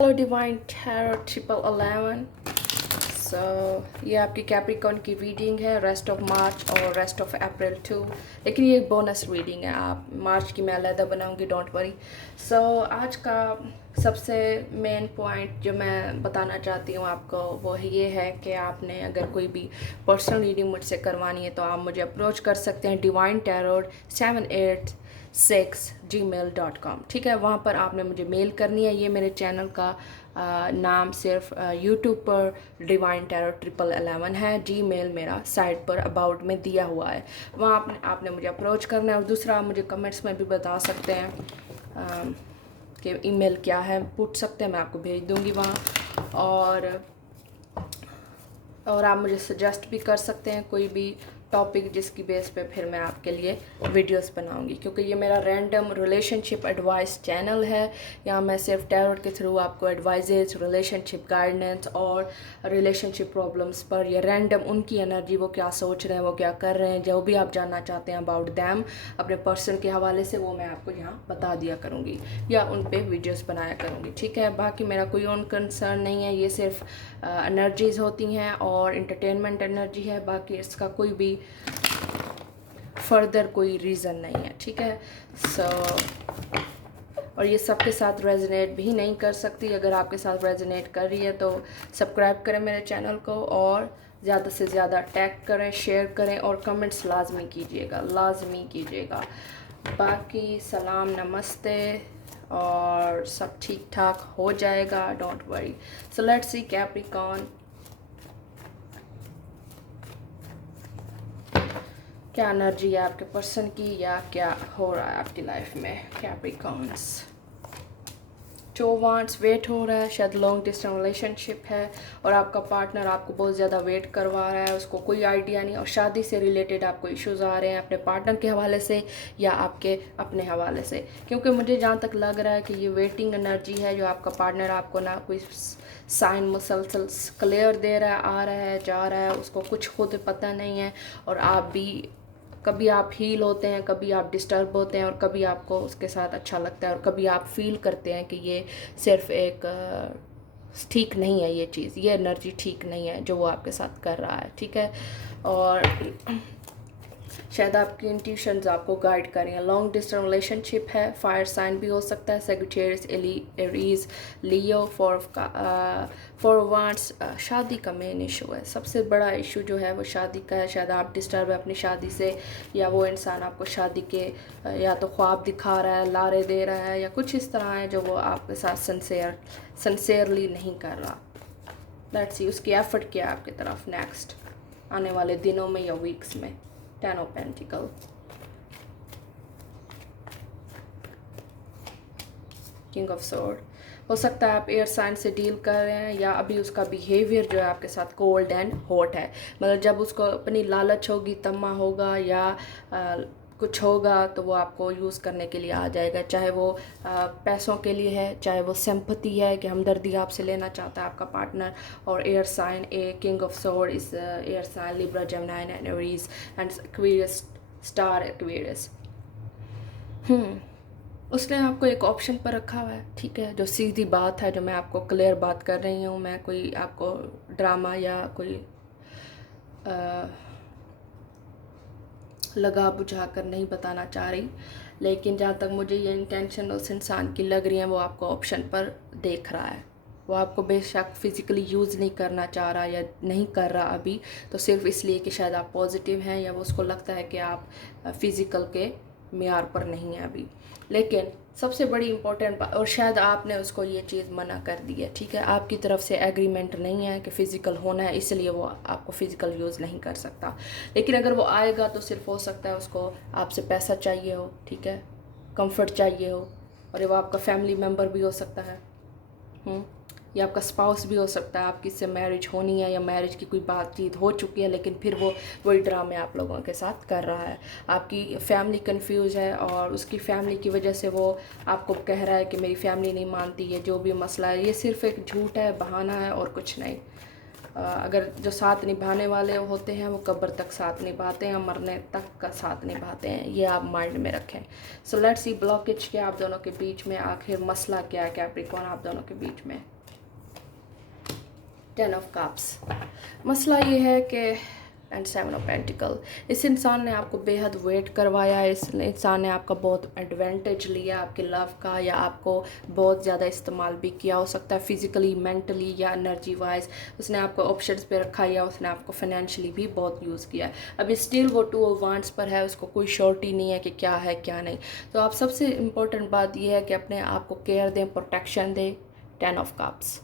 Hello divine tarot 1111। सो ये आपकी Capricorn की रीडिंग है रेस्ट ऑफ मार्च और रेस्ट ऑफ अप्रैल 2। लेकिन ये एक बोनस रीडिंग है, आप मार्च की मैं अलहदा बनाऊंगी, डोंट वरी। सो आज का सबसे मेन पॉइंट जो मैं बताना चाहती हूँ आपको वो ये है कि आपने अगर कोई भी पर्सनल रीडिंग मुझसे करवानी है तो आप मुझे अप्रोच कर सकते हैं डिवाइन टैरो 786gmail.com। ठीक है, वहाँ पर आपने मुझे मेल करनी है। ये मेरे चैनल का नाम सिर्फ यूट्यूब पर डिवाइन टैरो 1111 है। जीमेल मेरा साइट पर अबाउट में दिया हुआ है, वहाँ आपने मुझे अप्रोच करना है। और दूसरा, आप मुझे कमेंट्स में भी बता सकते हैं कि ईमेल क्या है, पूछ सकते हैं, मैं आपको भेज दूँगी वहाँ। और आप मुझे सजेस्ट भी कर सकते हैं कोई भी टॉपिक जिसकी बेस पे फिर मैं आपके लिए वीडियोस बनाऊंगी, क्योंकि ये मेरा रैंडम रिलेशनशिप एडवाइस चैनल है। यहाँ मैं सिर्फ टैरोट के थ्रू आपको एडवाइजेज, रिलेशनशिप गाइडेंस और रिलेशनशिप प्रॉब्लम्स पर या रैंडम उनकी एनर्जी, वो क्या सोच रहे हैं, वो क्या कर रहे हैं, जो भी आप जानना चाहते हैं अबाउट दैम अपने पर्सन के हवाले से, वो मैं आपको यहाँ बता दिया करूँगी या उन पर वीडियोज़ बनाया करूँगी। ठीक है, बाकी मेरा कोई और कंसर्न नहीं है, ये सिर्फ एनर्जीज़ होती हैं और इंटरटेनमेंट एनर्जी है। बाकी इसका कोई भी फर्दर कोई रीज़न नहीं है। ठीक है, और ये सबके साथ रेजोनेट भी नहीं कर सकती। अगर आपके साथ रेजोनेट कर रही है तो सब्सक्राइब करें मेरे चैनल को और ज़्यादा से ज़्यादा टैग करें, शेयर करें और कमेंट्स लाजमी कीजिएगा। बाकी सलाम, नमस्ते, और सब ठीक ठाक हो जाएगा, don't worry. So let's see Capricorn, क्या एनर्जी है आपके पर्सन की या क्या हो रहा है आपकी लाइफ में। कैप्रिकॉर्न्स, 2 वांट्स, वेट हो रहा है, शायद लॉन्ग डिस्टेंस रिलेशनशिप है और आपका पार्टनर आपको बहुत ज़्यादा वेट करवा रहा है, उसको कोई आइडिया नहीं, और शादी से रिलेटेड आपको इश्यूज आ रहे हैं अपने पार्टनर के हवाले से या आपके अपने हवाले से। क्योंकि मुझे जहाँ तक लग रहा है कि ये वेटिंग एनर्जी है, जो आपका पार्टनर आपको ना कोई साइन मुसलसल क्लियर दे रहा है, आ रहा है, जा रहा है, उसको कुछ खुद पता नहीं है। और आप भी, कभी आप हील होते हैं, कभी आप डिस्टर्ब होते हैं, और कभी आपको उसके साथ अच्छा लगता है, और कभी आप फील करते हैं कि ये सिर्फ एक ठीक नहीं है, ये चीज़, ये एनर्जी ठीक नहीं है जो वो आपके साथ कर रहा है। ठीक है, और शायद आपकी इंट्यूशंस आपको गाइड कर रही हैं। लॉन्ग डिस्टेंस रिलेशनशिप है, फायर साइन भी हो सकता है, Sagittarius, Aries, Leo. For wants, शादी का मेन इशू है, सबसे बड़ा इशू जो है वो शादी का है। शायद आप डिस्टर्ब है अपनी शादी से, या वो इंसान आपको शादी के या तो ख्वाब दिखा रहा है, लारे दे रहा है, या कुछ इस तरह है जो वो आपके साथ सिंसेयरली नहीं कर रहा। लेट्स सी उसकी एफर्ट क्या है आपकी तरफ नेक्स्ट आने वाले दिनों में या वीक्स में। 10 of pentacle, king of sword. हो सकता है आप एयर साइन से डील कर रहे हैं, या अभी उसका बिहेवियर जो है आपके साथ कोल्ड एंड हॉट है। मतलब जब उसको अपनी लालच होगी, तम्मा होगा या कुछ होगा तो वो आपको यूज़ करने के लिए आ जाएगा, चाहे वो पैसों के लिए है, चाहे वो सिंपैथी है कि हमदर्दी आपसे लेना चाहता है आपका पार्टनर। और air sign, a king of sword इस air sign Libra, Gemini and Aries and Aquarius, star Aquarius. उसने आपको एक ऑप्शन पर रखा हुआ है। ठीक है, जो सीधी बात है, जो मैं आपको क्लियर बात कर रही हूँ, मैं कोई आपको ड्रामा या कोई लगा बुझा कर नहीं बताना चाह रही, लेकिन जहाँ तक मुझे ये इंटेंशन उस इंसान की लग रही है, वो आपको ऑप्शन पर देख रहा है। वो आपको बेशक फिज़िकली यूज़ नहीं करना चाह रहा या नहीं कर रहा अभी, तो सिर्फ इसलिए कि शायद आप पॉजिटिव हैं, या वो उसको लगता है कि आप फ़िज़िकल के मेयार पर नहीं हैं अभी। लेकिन सबसे बड़ी इम्पोर्टेंट बात, और शायद आपने उसको ये चीज़ मना कर दी है। ठीक है, आपकी तरफ से एग्रीमेंट नहीं है कि फ़िज़िकल होना है, इसलिए वो आपको फ़िज़िकल यूज़ नहीं कर सकता। लेकिन अगर वो आएगा तो सिर्फ हो सकता है उसको आपसे पैसा चाहिए हो, ठीक है, कंफर्ट चाहिए हो, और वो आपका फैमिली मेम्बर भी हो सकता है, या आपका स्पाउस भी हो सकता है। आपकी इससे मैरिज होनी है या मैरिज की कोई बातचीत हो चुकी है, लेकिन फिर वो वही ड्रामे आप लोगों के साथ कर रहा है। आपकी फैमिली कंफ्यूज है और उसकी फैमिली की वजह से वो आपको कह रहा है कि मेरी फैमिली नहीं मानती है, जो भी मसला है ये सिर्फ एक झूठ है, बहाना है और कुछ नहीं। अगर जो साथ निभाने वाले होते हैं वो कब्र तक साथ निभाते हैं, मरने तक का साथ निभाते हैं, ये आप माइंड में रखें। सो लेट्स सी ब्लॉकेज क्या आप दोनों के बीच में, आखिर मसला क्या है कैप्रिकॉर्न आप दोनों के बीच में। 10 ऑफ कप्स, मसला ये है कि एंड 7 ऑफ पेंटिकल, इस इंसान ने आपको बेहद वेट करवाया, इस इंसान ने आपका बहुत एडवांटेज लिया आपके लव का, या आपको बहुत ज़्यादा इस्तेमाल भी किया हो सकता है फिज़िकली, मेंटली या एनर्जी वाइज। उसने आपको ऑप्शंस पे रखा या उसने आपको फाइनेंशियली भी बहुत यूज़ किया। अभी स्टिल वो 2 ऑफ वांड्स पर है, उसको कोई श्योरिटी नहीं है कि क्या है क्या नहीं। तो आप सबसे इम्पोर्टेंट बात यह है कि अपने आप को केयर दें, प्रोटेक्शन दें। 10 ऑफ कप्स,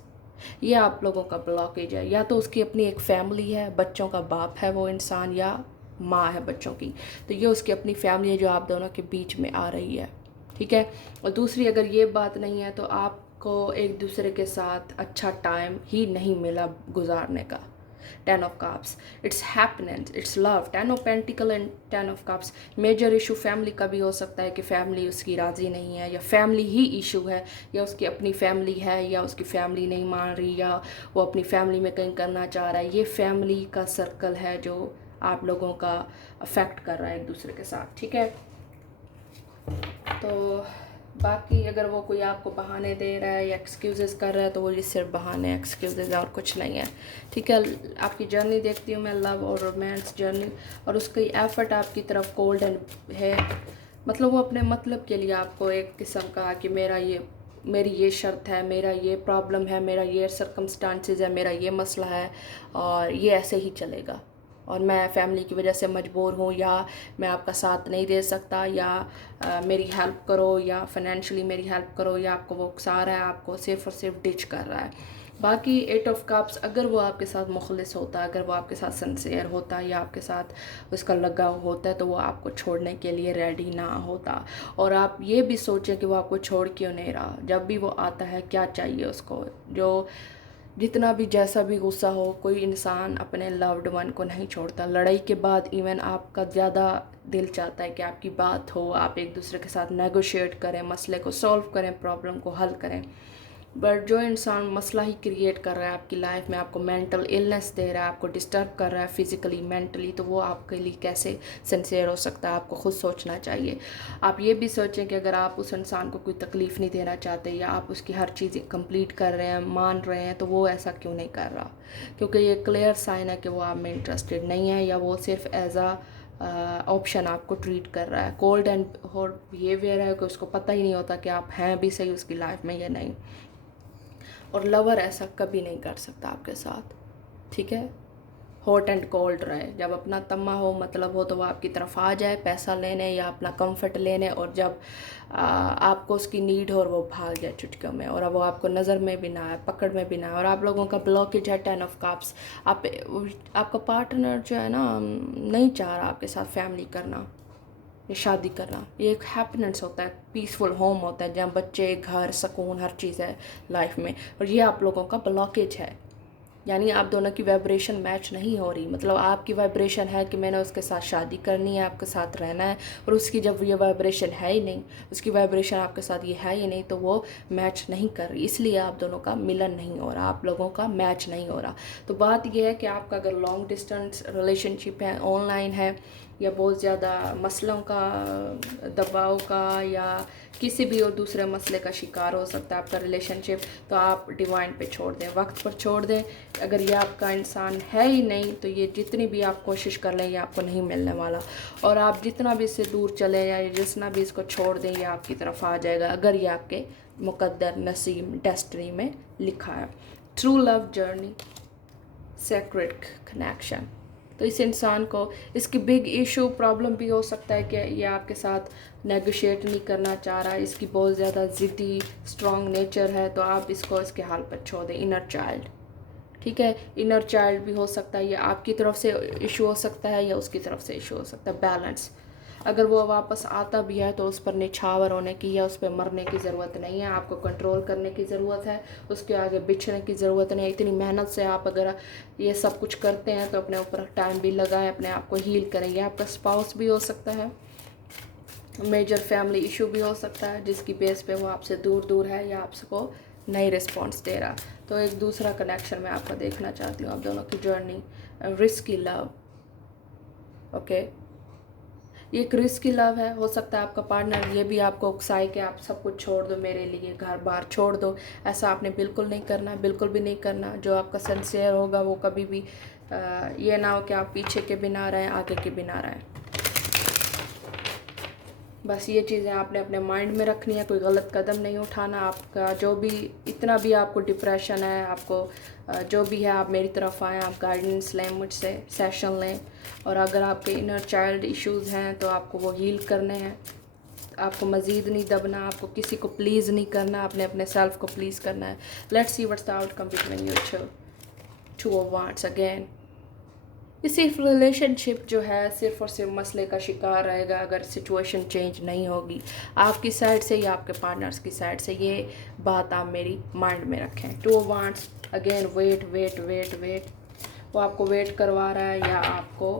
ये आप लोगों का ब्लॉकेज है, या तो उसकी अपनी एक फैमिली है, बच्चों का बाप है वो इंसान, या माँ है बच्चों की, तो ये उसकी अपनी फैमिली है जो आप दोनों के बीच में आ रही है, ठीक है। और दूसरी अगर ये बात नहीं है तो आपको एक दूसरे के साथ अच्छा टाइम ही नहीं मिला गुजारने का। 10 of cups, it's happiness, it's love. 10 of pentacle and 10 of cups, major issue family का भी हो सकता है कि फैमिली उसकी राज़ी नहीं है, या फैमिली ही इशू है, या उसकी अपनी फैमिली है, या उसकी फैमिली नहीं मान रही, या वो अपनी फैमिली में कहीं करना चाह रहा है। ये फैमिली का सर्कल है जो आप लोगों का अफेक्ट कर रहा है एक दूसरे के साथ, ठीक है। तो बाकी अगर वो कोई आपको बहाने दे रहा है या एक्सक्यूज़ेस कर रहा है तो वो ये सिर्फ बहाने एक्सक्यूज़ेस और कुछ नहीं है, ठीक है। आपकी जर्नी देखती हूँ मैं, लव और रोमांस जर्नी, और उसकी एफर्ट आपकी तरफ कोल्ड एंड है, मतलब वो अपने मतलब के लिए आपको एक किस्म का कि मेरी ये शर्त है, मेरा ये प्रॉब्लम है, मेरा ये सर्कमस्टांसेस है, मेरा ये मसला है और ये ऐसे ही चलेगा, और मैं फैमिली की वजह से मजबूर हूँ, या मैं आपका साथ नहीं दे सकता, या मेरी हेल्प करो, या फाइनेंशियली मेरी हेल्प करो, या आपको वो उकसा रहा है, आपको सिर्फ और सिर्फ डिच कर रहा है। बाकी 8 ऑफ कप्स, अगर वो आपके साथ मुखलिस होता, अगर वो आपके साथ सिंसियर होता, या आपके साथ उसका लगाव होता है, तो वो आपको छोड़ने के लिए रेडी ना होता। और आप ये भी सोचें कि वो आपको छोड़ क्यों नहीं रहा, जब भी वो आता है क्या चाहिए उसको, जो जितना भी जैसा भी गुस्सा हो, कोई इंसान अपने लव्ड वन को नहीं छोड़ता। लड़ाई के बाद इवन आपका ज़्यादा दिल चाहता है कि आपकी बात हो, आप एक दूसरे के साथ नेगोशिएट करें, मसले को सॉल्व करें, प्रॉब्लम को हल करें। बट जो इंसान मसला ही क्रिएट कर रहा है आपकी लाइफ में, आपको मेंटल इलनेस दे रहा है, आपको डिस्टर्ब कर रहा है फिज़िकली मेंटली, तो वो आपके लिए कैसे सिंसियर हो सकता है, आपको खुद सोचना चाहिए। आप ये भी सोचें कि अगर आप उस इंसान को कोई तकलीफ़ नहीं देना चाहते, या आप उसकी हर चीज़ कंप्लीट कर रहे हैं, मान रहे हैं, तो वो ऐसा क्यों नहीं कर रहा, क्योंकि ये क्लियर साइन है कि वो आप में इंटरेस्टेड नहीं है, या वो सिर्फ एज आ ऑप्शन आपको ट्रीट कर रहा है। कोल्ड एंड हॉट बिहेवियर है कि उसको पता ही नहीं होता कि आप हैं भी सही उसकी लाइफ में या नहीं। और लवर ऐसा कभी नहीं कर सकता आपके साथ, ठीक है। हॉट एंड कोल्ड रहे, जब अपना तम्मा हो मतलब हो तो वो आपकी तरफ आ जाए पैसा लेने या अपना कंफर्ट लेने, और जब आपको उसकी नीड हो और वो भाग जाए चुटकियों में, और अब वो आपको नज़र में भी ना आए, पकड़ में भी ना आए। और आप लोगों का ब्लॉकेज है 10 ऑफ कप्स, आपका पार्टनर जो है ना नहीं चाह रहा आपके साथ फैमिली करना, ये शादी करना। ये एक हैप्पीनेस होता है, पीसफुल होम होता है जहाँ बच्चे, घर, सुकून, हर चीज़ है लाइफ में, और ये आप लोगों का ब्लॉकेज है। यानी आप दोनों की वाइब्रेशन मैच नहीं हो रही, मतलब आपकी वाइब्रेशन है कि मैंने उसके साथ शादी करनी है, आपके साथ रहना है, और उसकी जब ये वाइब्रेशन है ही नहीं, उसकी वाइब्रेशन आपके साथ ये है ही नहीं, तो वो मैच नहीं कर रही, इसलिए आप दोनों का मिलन नहीं हो रहा, आप लोगों का मैच नहीं हो रहा। तो बात यह है कि आपका अगर लॉन्ग डिस्टेंस रिलेशनशिप है, ऑनलाइन है, या बहुत ज़्यादा मसलों का, दबाव का, या किसी भी और दूसरे मसले का शिकार हो सकता है आपका रिलेशनशिप, तो आप डिवाइन पे छोड़ दें, वक्त पर छोड़ दें। अगर ये आपका इंसान है ही नहीं तो ये जितनी भी आप कोशिश कर लें ये आपको नहीं मिलने वाला, और आप जितना भी इससे दूर चले या जितना भी इसको छोड़ दें ये आपकी तरफ आ जाएगा, अगर ये आपके मुकद्दर, नसीब, डेस्टिनी में लिखा है। True love journey, secret connection. तो इस इंसान को इसकी बिग इशू प्रॉब्लम भी हो सकता है कि ये आपके साथ नेगोशिएट नहीं करना चाह रहा है, इसकी बहुत ज़्यादा ज़िद्दी स्ट्रॉन्ग नेचर है, तो आप इसको इसके हाल पर छोड़ दें। इनर चाइल्ड, ठीक है, इनर चाइल्ड भी हो सकता है, या आपकी तरफ से इशू हो सकता है या उसकी तरफ से इशू हो सकता है। बैलेंस, अगर वो वापस आता भी है तो उस पर निछावर होने की या उस पर मरने की ज़रूरत नहीं है, आपको कंट्रोल करने की ज़रूरत है, उसके आगे बिछने की ज़रूरत नहीं है। इतनी मेहनत से आप अगर ये सब कुछ करते हैं तो अपने ऊपर टाइम भी लगाएं, अपने आप को हील करें। ये आपका स्पाउस भी हो सकता है, मेजर फैमिली इशू भी हो सकता है जिसकी बेस पे वो आपसे दूर दूर है या आपको नहीं रिस्पॉन्स दे रहा। तो एक दूसरा कनेक्शन मैं आपका देखना चाहती हूँ, आप दोनों की जर्नी, रिस्की लव। ओके, ये एक रिस्की लव है। हो सकता है आपका पार्टनर ये भी आपको उकसाए कि आप सब कुछ छोड़ दो मेरे लिए, घर बार छोड़ दो। ऐसा आपने बिल्कुल नहीं करना, बिल्कुल भी नहीं करना। जो आपका सिंसियर होगा वो कभी भी ये ना हो कि आप पीछे के भी ना रहें, आगे के भी ना रहें। बस ये चीज़ें आपने अपने माइंड में रखनी है, कोई गलत कदम नहीं उठाना। आपका जो भी, इतना भी आपको डिप्रेशन है, आपको जो भी है, आप मेरी तरफ आएँ, आप गाइडेंस लें मुझसे, सेशन लें। और अगर आपके इनर चाइल्ड इश्यूज़ हैं तो आपको वो हील करने हैं। आपको मज़ीद नहीं दबना, आपको किसी को प्लीज़ नहीं करना, आपने अपने सेल्फ को प्लीज़ करना है। Let's see what's the outcome between you two. Two of wands again. ये सिर्फ रिलेशनशिप जो है सिर्फ और सिर्फ मसले का शिकार रहेगा अगर सिचुएशन चेंज नहीं होगी, आपकी साइड से या आपके पार्टनर्स की साइड से। ये बात आप मेरी माइंड में रखें। Two of wands again, wait wait wait wait. वो आपको वेट करवा रहा है या आपको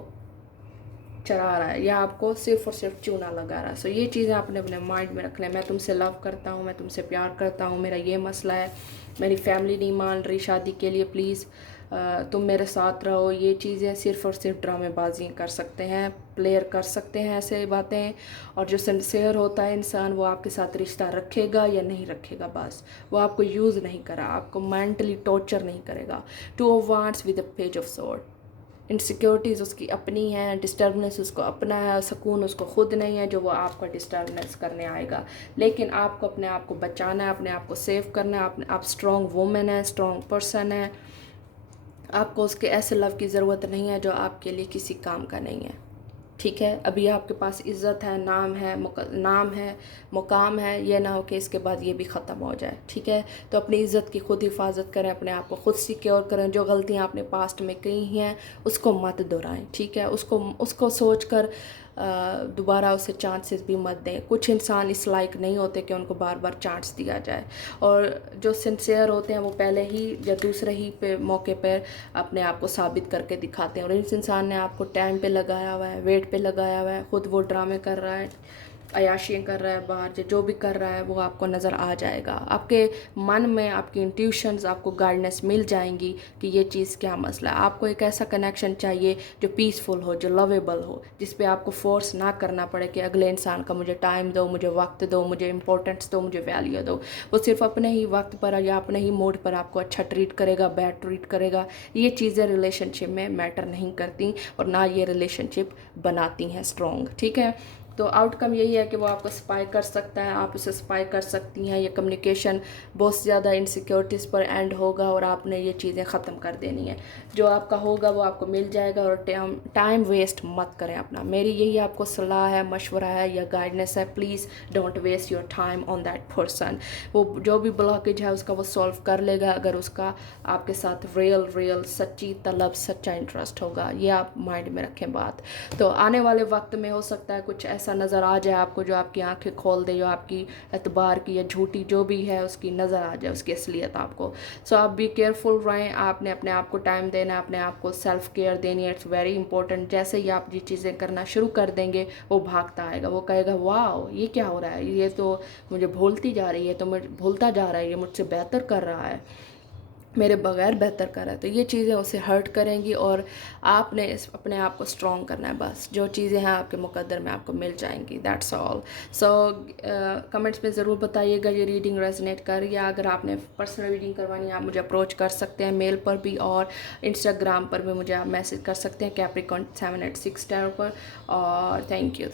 चढ़ा रहा है या आपको सिर्फ और सिर्फ चूना लगा रहा है। सो ये चीज़ें आपने अपने माइंड में रखना है। मैं तुमसे लव करता हूँ, मैं तुमसे प्यार करता हूँ, मेरा ये मसला है, मेरी फैमिली नहीं मान रही शादी के लिए, प्लीज़ तुम मेरे साथ रहो। ये चीज़ें सिर्फ और सिर्फ ड्रामेबाजी कर सकते हैं, प्लेयर कर सकते हैं ऐसे बातें। और जो सिंसियर होता है इंसान, वो आपके साथ रिश्ता रखेगा या नहीं रखेगा, बस वो आपको यूज़ नहीं करा, आपको मेंटली टॉर्चर नहीं करेगा। To of wands with a page of sword. Insecurities उसकी अपनी है, डिस्टर्बनेस उसको अपना है, सुकून उसको खुद नहीं है जो वो आपका डिस्टर्बनेस करने आएगा। लेकिन आपको अपने आप को बचाना है, अपने आप को सेव करना है। आप स्ट्रॉन्ग वुमेन है, स्ट्रॉन्ग पर्सन है। आपको उसके ऐसे लव की ज़रूरत नहीं है जो आपके लिए किसी काम का नहीं है, ठीक है। अभी आपके पास इज़्ज़त है, नाम है, मुकाम है, ये ना हो कि इसके बाद ये भी ख़त्म हो जाए, ठीक है। तो अपनी इज़्ज़त की खुद हिफाजत करें, अपने आप को खुद सिक्योर करें। जो गलतियाँ आपने पास्ट में की हैं उसको मत दोहराएं, ठीक है। उसको सोच कर दोबारा उसे चांसेस भी मत दें। कुछ इंसान इस लायक नहीं होते कि उनको बार बार चांस दिया जाए। और जो सिंसियर होते हैं वो पहले ही या दूसरे ही पे मौके पर अपने आप को साबित करके दिखाते हैं। और इस इंसान ने आपको टाइम पे लगाया हुआ है, वेट पे लगाया हुआ है, खुद वो ड्रामे कर रहा है, अयाशियाँ कर रहा है बाहर, जो भी कर रहा है वो आपको नज़र आ जाएगा। आपके मन में आपकी इंट्यूशंस आपको गाइडेंस मिल जाएंगी कि ये चीज़ क्या मसला है। आपको एक ऐसा कनेक्शन चाहिए जो पीसफुल हो, जो लवेबल हो, जिस पे आपको फोर्स ना करना पड़े कि अगले इंसान का मुझे टाइम दो, मुझे वक्त दो, मुझे इंपॉर्टेंस दो, मुझे वैल्यू दो। वो सिर्फ अपने ही वक्त पर या अपने ही मूड पर आपको अच्छा ट्रीट करेगा, बैड ट्रीट करेगा। ये चीज़ें रिलेशनशिप में मैटर नहीं करती और ना ये रिलेशनशिप बनाती हैं स्ट्रॉन्ग, ठीक है। तो आउटकम यही है कि वो आपको स्पाई कर सकता है, आप उसे स्पाई कर सकती हैं। ये कम्युनिकेशन बहुत ज़्यादा इनसिक्योरिटीज़ पर एंड होगा और आपने ये चीज़ें ख़त्म कर देनी है। जो आपका होगा वो आपको मिल जाएगा। और टाइम वेस्ट मत करें अपना। मेरी यही आपको सलाह है, मशवरा है या गाइडेंस है। Please don't waste your time on that person. वो जो भी ब्लॉकेज है उसका वो सॉल्व कर लेगा अगर उसका आपके साथ रियल सच्ची तलब, सच्चा इंटरेस्ट होगा। ये आप माइंड में रखें बात। तो आने वाले वक्त में हो सकता है कुछ ऐसा नज़र आ जाए आपको जो आपकी आंखें खोल दे, जो आपकी एतबार की या झूठी जो भी है उसकी नज़र आ जाए, उसकी असलियत आपको। सो आप बी केयरफुल रहें। आपने अपने आप को टाइम देना है, अपने आप को सेल्फ केयर देनी है। It's very important. जैसे ही आप ये चीज़ें करना शुरू कर देंगे वो भागता आएगा, वो कहेगा वाह ये क्या हो रहा है, ये तो मुझे भूलती जा रही है, तो मुझे भूलता जा रहा है, ये मुझसे बेहतर कर रहा है, मेरे बगैर बेहतर कर रहा है। तो ये चीज़ें उसे हर्ट करेंगी और आपने अपने आप को स्ट्रॉन्ग करना है। बस जो चीज़ें हैं आपके मुकद्दर में आपको मिल जाएंगी। That's all. सो कमेंट्स में ज़रूर बताइएगा ये रीडिंग रेजोनेट कर, या अगर आपने पर्सनल रीडिंग करवानी है आप मुझे अप्रोच कर सकते हैं मेल पर भी और इंस्टाग्राम पर भी मुझे आप मैसेज कर सकते हैं Capricorn 786 पर। और थैंक यू।